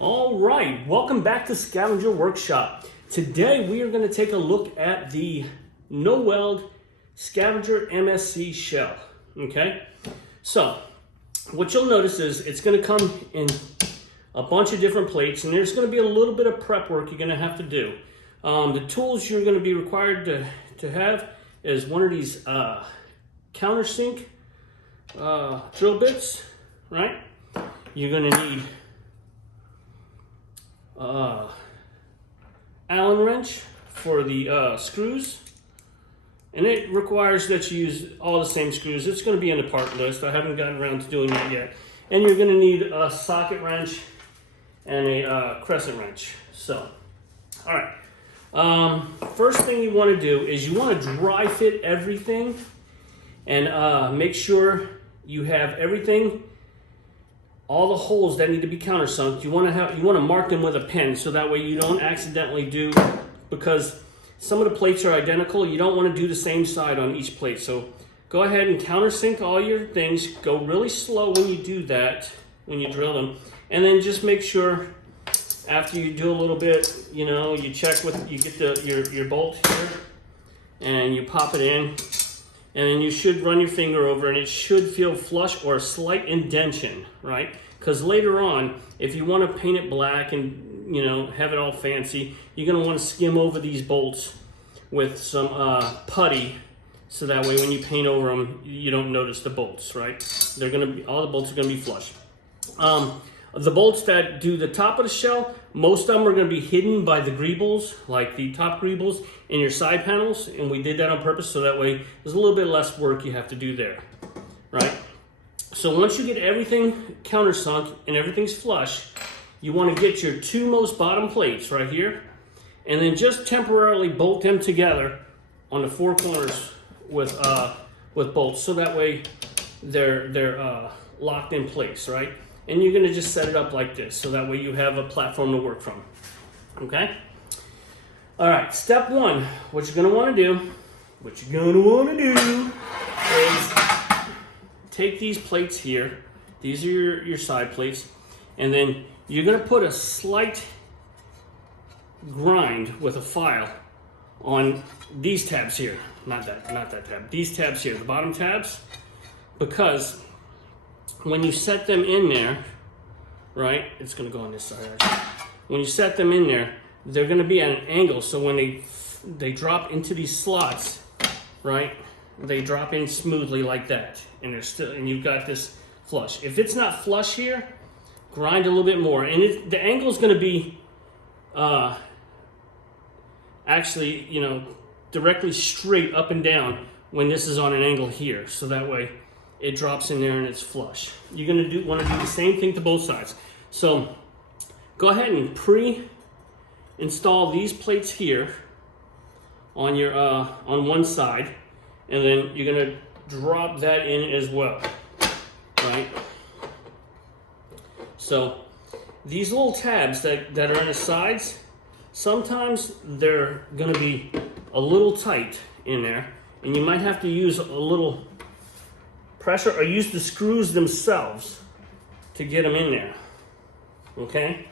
All right, welcome back to Scavenger Workshop. Today we are going to take a look at the no weld Scavenger MSE shell. Okay, so what you'll notice is it's going to come in a bunch of different plates, and there's going to be a little bit of prep work you're going to have to do. The tools you're going to be required to have is one of these countersink drill bits, right? You're going to need Allen wrench for the screws, and it requires that you use all the same screws. It's going to be in the part list. I haven't gotten around to doing that yet. And you're going to need a socket wrench and a crescent wrench. So, all right. First thing you want to do is you want to dry fit everything and make sure you have everything. All the holes that need to be countersunk, you want to mark them with a pen so that way you don't accidentally do, because some of the plates are identical. You don't want to do the same side on each plate. So go ahead and countersink all your things. Go really slow when you do that, when you drill them, and then just make sure after you do a little bit, you check you get your bolt here and you pop it in, and then you should run your finger over and it should feel flush or a slight indentation, right? Because later on, if you want to paint it black and have it all fancy, you're going to want to skim over these bolts with some putty, so that way when you paint over them, you don't notice the bolts, right? All the bolts are going to be flush. The bolts that do the top of the shell, most of them are going to be hidden by the greebles, like the top greebles in your side panels, and we did that on purpose so that way there's a little bit less work you have to do there, right? So once you get everything countersunk and everything's flush, you want to get your two most bottom plates right here, and then just temporarily bolt them together on the four corners with bolts, so that way they're locked in place, right? And you're going to just set it up like this, so that way you have a platform to work from. Okay? All right, step one, what you're going to want to do is take these plates here. These are your side plates, and then you're going to put a slight grind with a file on these tabs here. Not that tab. These tabs here, the bottom tabs, because when you set them in there, right, it's going to go on this side actually. When you set them in there, they're going to be at an angle, so when they drop into these slots, right, they drop in smoothly like that, and you've got this flush. If it's not flush here, grind a little bit more, and the angle is going to be actually directly straight up and down when this is on an angle here, so that way it drops in there and it's flush. You're going to want to do the same thing to both sides. So go ahead and pre-install these plates here on your on one side, and then you're going to drop that in as well, right? So these little tabs that are on the sides, sometimes they're going to be a little tight in there, and you might have to use a little pressure or use the screws themselves to get them in there. Okay,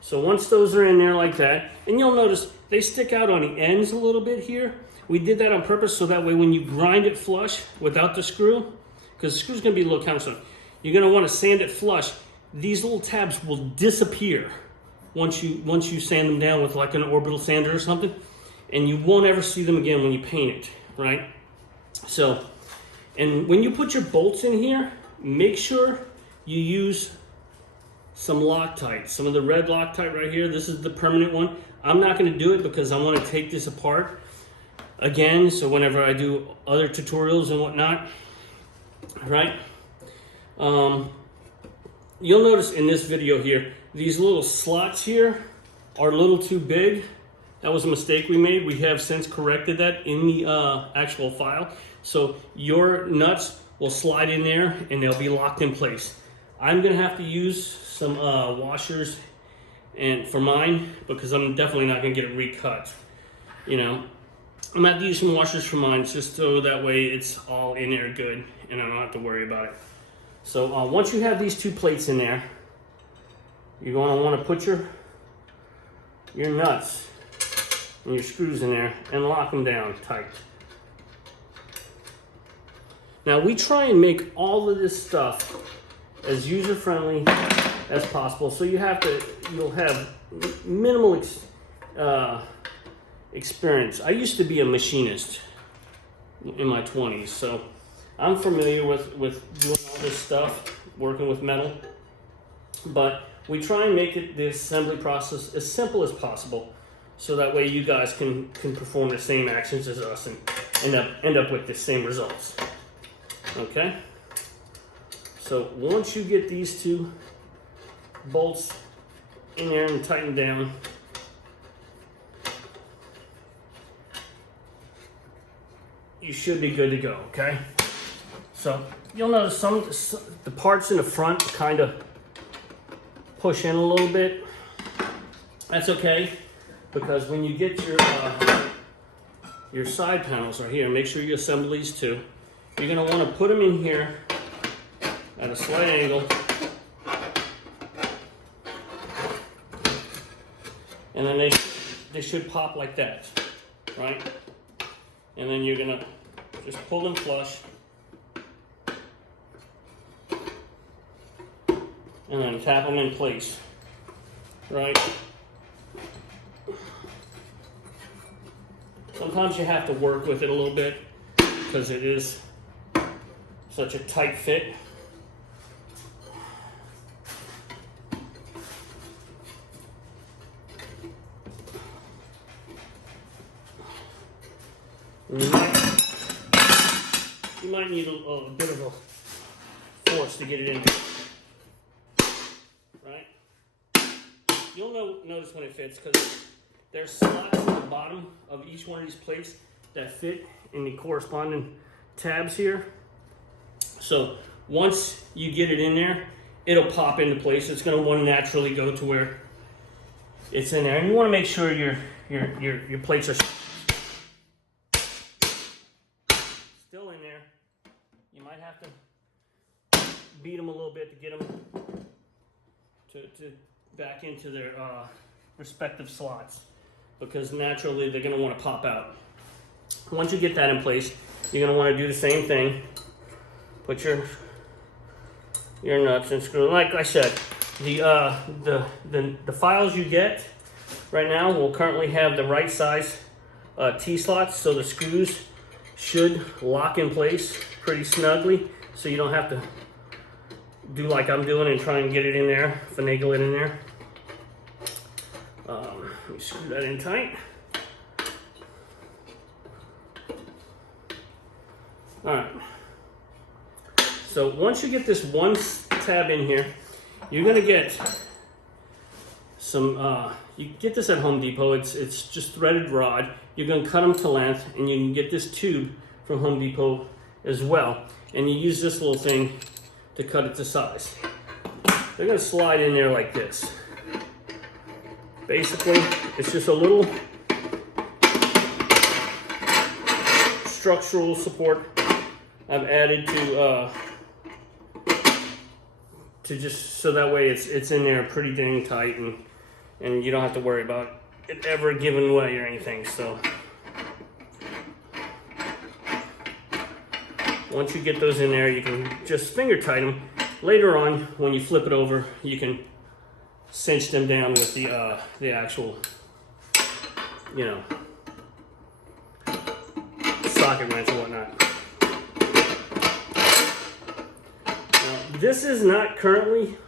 so once those are in there like that, and you'll notice they stick out on the ends a little bit here. We did that on purpose so that way when you grind it flush without the screw, because the screw's going to be a little countersunk, you're going to want to sand it flush. These little tabs will disappear once you sand them down with like an orbital sander or something, and you won't ever see them again when you paint it, right? So, and when you put your bolts in here, make sure you use some Loctite, some of the red Loctite right here. This is the permanent one. I'm not going to do it because I want to take this apart again, so whenever I do other tutorials and whatnot, right? You'll notice in this video here, these little slots here are a little too big. That was a mistake we made. We have since corrected that in the actual file. So your nuts will slide in there and they'll be locked in place. I'm gonna have to use some washers for mine, because I'm definitely not gonna get it recut. I'm gonna have to use some washers for mine just so that way it's all in there good and I don't have to worry about it. So once you have these two plates in there, you're going to want to put your nuts and your screws in there and lock them down tight. Now we try and make all of this stuff as user-friendly as possible, so you'll have minimal experience. I used to be a machinist in my 20s, so I'm familiar with doing all this stuff, working with metal, but we try and make the assembly process as simple as possible, so that way you guys can perform the same actions as us and end up with the same results. Okay? So once you get these two bolts in there and tightened down, you should be good to go, okay? So you'll notice the parts in the front kind of push in a little bit. That's okay, because when you get your side panels right here, make sure you assemble these two. You're going to want to put them in here at a slight angle, and then they should pop like that, right? And then you're going to just pull them flush, and then tap them in place, right? Sometimes you have to work with it a little bit because it is such a tight fit. You might need a bit of a force to get it in there, right? You'll notice when it fits because there's slots at the bottom of each one of these plates that fit in the corresponding tabs here. So once you get it in there, it'll pop into place. It's going to want to naturally go to where it's in there, and you want to make sure your plates are still in there. You might have to beat them a little bit to get them to back into their respective slots, because naturally they're going to want to pop out. Once you get that in place, you're going to want to do the same thing. Put your nuts and screws. Like I said, the files you get right now will currently have the right size T-slots, so the screws should lock in place pretty snugly, so you don't have to do like I'm doing and try and get it in there, finagle it in there. Let me screw that in tight. All right. So once you get this one tab in here, you're gonna get some, you get this at Home Depot. It's just threaded rod. You're gonna cut them to length, and you can get this tube from Home Depot as well. And you use this little thing to cut it to size. They're gonna slide in there like this. Basically, it's just a little structural support I've added to just so that way it's in there pretty dang tight, and you don't have to worry about it ever giving way or anything. So once you get those in there, you can just finger tight them. Later on, when you flip it over, you can cinch them down with the actual, socket wrench or whatnot. Now, this is not currently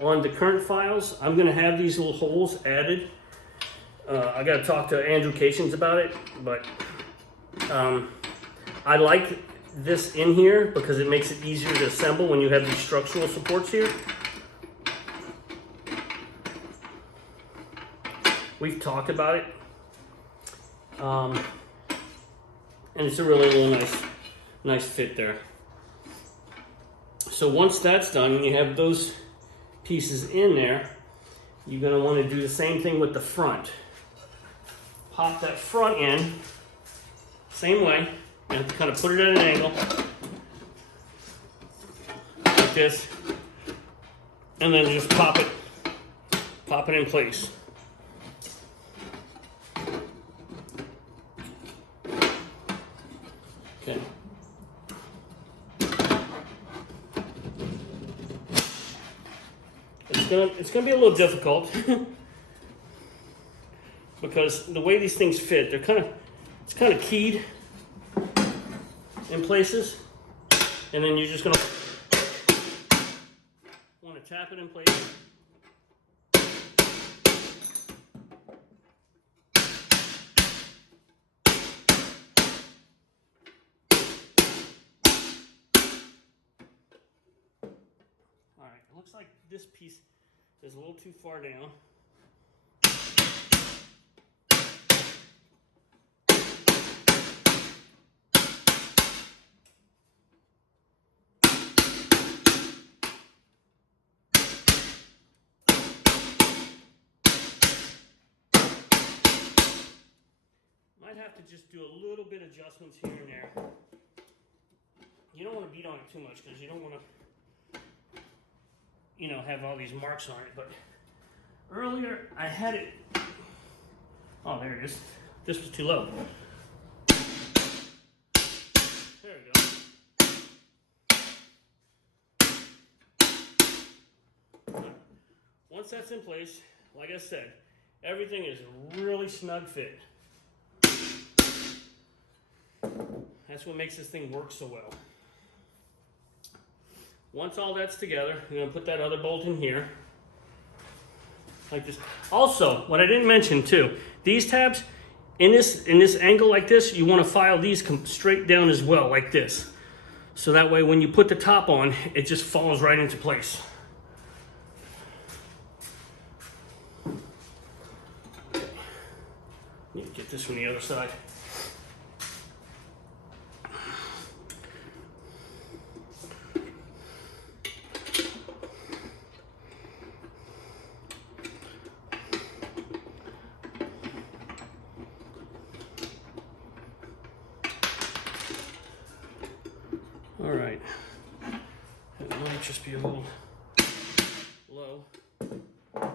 on the current files. I'm going to have these little holes added. I got to talk to Andrew Cations about it, but I like this in here because it makes it easier to assemble when you have these structural supports here. We've talked about it, and it's a really nice fit there. So once that's done and you have those pieces in there, you're going to want to do the same thing with the front. Pop that front in, same way, and kind of put it at an angle, like this, and then just pop it pop it in place. Okay. It's gonna be a little difficult because the way these things fit, it's kind of keyed in places, and then you're just gonna want to tap it in place. All right, it looks like this piece is a little too far down. Might have to just do a little bit of adjustments here and there. You don't want to beat on it too much because you don't want to, you know, have all these marks on it. But earlier I had it, oh, there it is. This was too low. There we go. Once that's in place, like I said, everything is really snug fit. That's what makes this thing work so well. Once all that's together, I'm going to put that other bolt in here. Like this. Also, what I didn't mention too, these tabs, in this angle like this, you want to file these straight down as well, like this. So that way when you put the top on, it just falls right into place. Need to get this from the other side. All right, it might just be a little low. All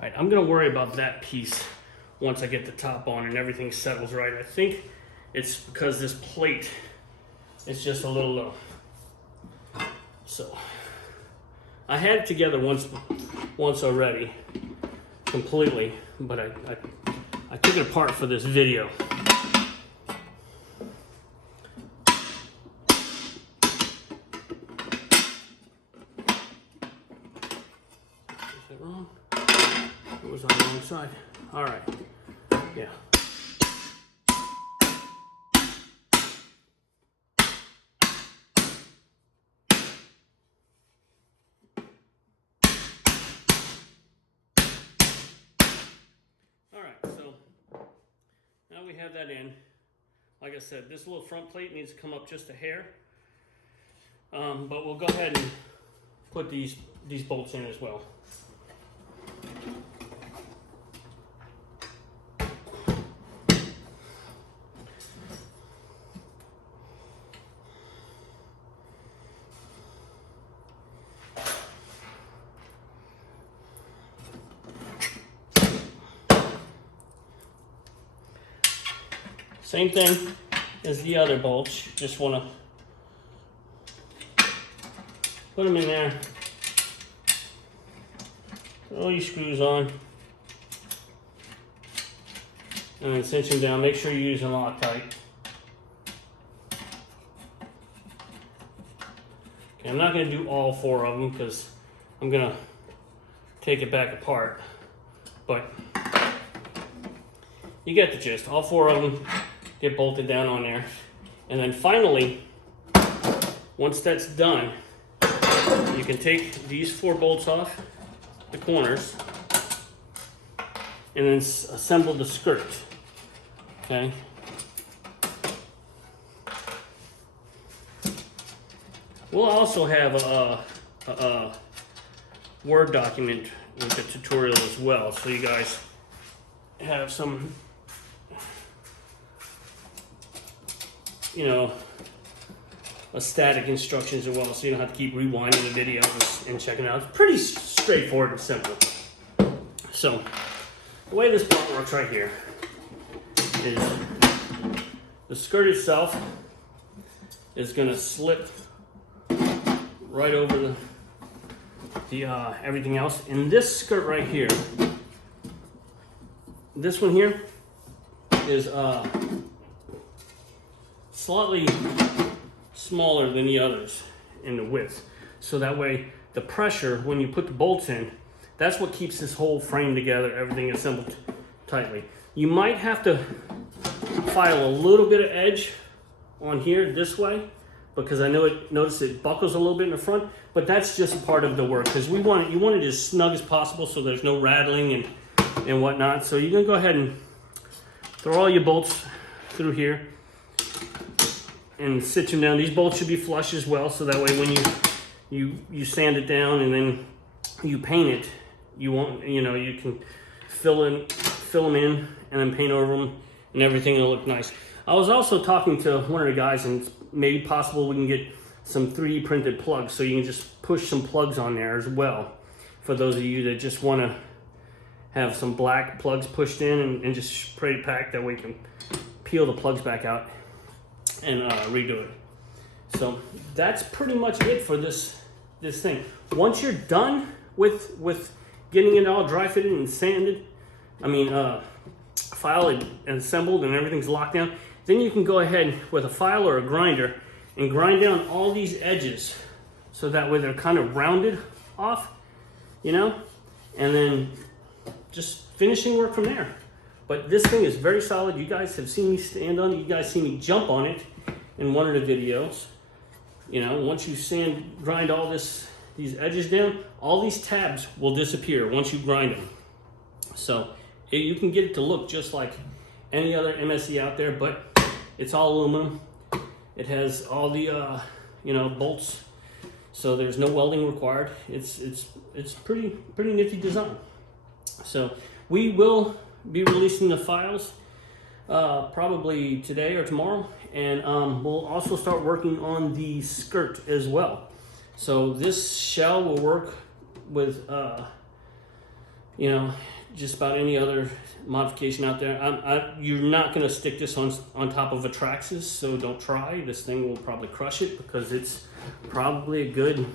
right, I'm gonna worry about that piece once I get the top on and everything settles right. I think it's because this plate is just a little low. So I had it together once already, completely, but I took it apart for this video. Is that wrong? It was on the wrong side. All right. Yeah. Now we have that in. Like I said, this little front plate needs to come up just a hair. But we'll go ahead and put these bolts in as well. Same thing as the other bolts. Just want to put them in there. Put all your screws on. And then cinch them down. Make sure you're using Loctite. Okay, I'm not going to do all 4 of them because I'm going to take it back apart. But you get the gist. All 4 of them get bolted down on there. And then finally, once that's done, you can take these 4 bolts off the corners and then assemble the skirt. Okay. We'll also have Word document with the tutorial as well, so you guys have some, you know, a static instructions as well, so you don't have to keep rewinding the video and checking it out. It's pretty straightforward and simple. So the way this part works right here is the skirt itself is going to slip right over the everything else. And this skirt right here, this one here is slightly smaller than the others in the width. So that way the pressure, when you put the bolts in, that's what keeps this whole frame together, everything assembled tightly. You might have to file a little bit of edge on here this way, because I notice it buckles a little bit in the front, but that's just part of the work, because you want it as snug as possible so there's no rattling and whatnot. So you're gonna go ahead and throw all your bolts through here and sit them down. These bolts should be flush as well, so that way when you sand it down and then you paint it, you can fill them in and then paint over them, and everything will look nice. I was also talking to one of the guys, and it's maybe possible we can get some 3D printed plugs, so you can just push some plugs on there as well, for those of you that just want to have some black plugs pushed in and just spray pack. That way you can peel the plugs back out and redo it. So that's pretty much it for this thing. Once you're done with getting it all dry fitted and sanded, filed and assembled and everything's locked down, then you can go ahead with a file or a grinder and grind down all these edges, so that way they're kind of rounded off, and then just finishing work from there. But this thing is very solid. You guys have seen me stand on it. You guys see me jump on it in one of the videos. Once you grind all these edges down, all these tabs will disappear once you grind them. So you can get it to look just like any other MSE out there, but it's all aluminum. It has all the bolts, so there's no welding required. It's pretty nifty design. So we will be releasing the files probably today or tomorrow, and we'll also start working on the skirt as well. So this shell will work with just about any other modification out there. You're not going to stick this on top of a Traxxas, so don't try. This thing will probably crush it, because it's probably a good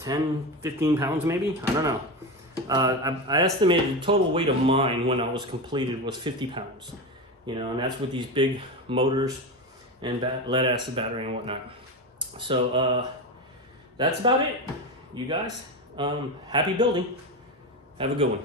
10-15 pounds maybe. I don't know. I estimated the total weight of mine when I was completed was 50 pounds. And that's with these big motors and lead acid battery and whatnot. So that's about it, you guys. Happy building. Have a good one.